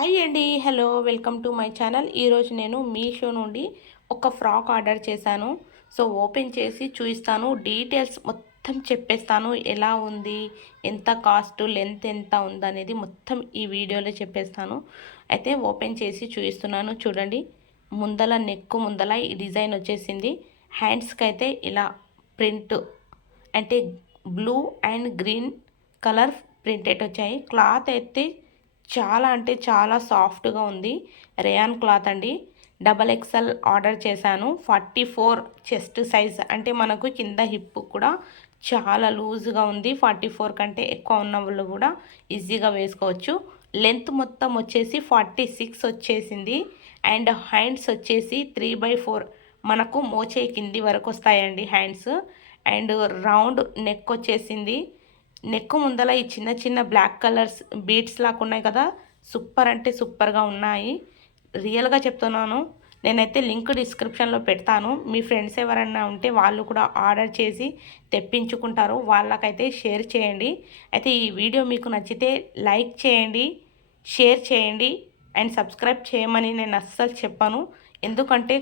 Hi అండి. Hello, welcome to my channel. ఈరోజు నేను మీషో నుండి ఒక ఫ్రాక్ ఆర్డర్ చేశాను. సో ఓపెన్ చేసి చూపిస్తాను, డీటెయిల్స్ మొత్తం చెప్పేస్తాను. ఎలా ఉంది, ఎంత కాస్ట్, లెంత్ ఎంత ఉందనేది మొత్తం ఈ వీడియోలో చెప్పేస్తాను. అయితే ఓపెన్ చేసి చూపిస్తున్నాను చూడండి. ముందల నెక్ ముందల ఈ డిజైన్ వచ్చేసింది. హ్యాండ్స్కి అయితే ఇలా ప్రింట్ అంటే blue and green colour printed వచ్చాయి. క్లాత్ అయితే చాలా అంటే చాలా సాఫ్ట్గా ఉంది. రేయాన్ క్లాత్ అండి. డబల్ ఎక్స్ఎల్ ఆర్డర్ చేశాను. 44 చెస్ట్ సైజ్, అంటే మనకు కింద హిప్ కూడా చాలా లూజ్గా ఉంది. 44 కంటే ఎక్కువ ఉన్న వాళ్ళు కూడా ఈజీగా వేసుకోవచ్చు. లెంత్ మొత్తం వచ్చేసి 46 వచ్చేసింది. అండ్ హ్యాండ్స్ వచ్చేసి 3/4 మనకు మోచే కింది వరకు వస్తాయండి హ్యాండ్స్. అండ్ రౌండ్ నెక్ వచ్చేసింది. నెక్ ముందల ఈ చిన్న చిన్న బ్లాక్ కలర్స్ బీడ్స్ లాగా ఉన్నాయి కదా, సూపర్ అంటే సూపర్గా ఉన్నాయి. రియల్గా చెప్తున్నాను. నేనైతే లింక్ డిస్క్రిప్షన్లో పెడతాను. మీ ఫ్రెండ్స్ ఎవరైనా ఉంటే వాళ్ళు కూడా ఆర్డర్ చేసి తెప్పించుకుంటారు, వాళ్ళకైతే షేర్ చేయండి. అయితే ఈ వీడియో మీకు నచ్చితే లైక్ చేయండి, షేర్ చేయండి అండ్ సబ్స్క్రైబ్ చేయమని నేను అస్సలు చెప్పాను. ఎందుకంటే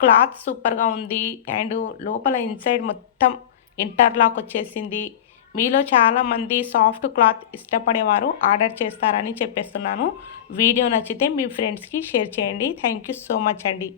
క్లాత్ సూపర్గా ఉంది. అండ్ లోపల ఇన్సైడ్ మొత్తం ఇంటర్లాక్ వచ్చేసింది. మీలో చాలామంది సాఫ్ట్ క్లాత్ ఇష్టపడేవారు ఆర్డర్ చేస్తారని చెప్పేస్తున్నాను. వీడియో నచ్చితే మీ ఫ్రెండ్స్కి షేర్ చేయండి. థ్యాంక్ యూ సో మచ్ అండి.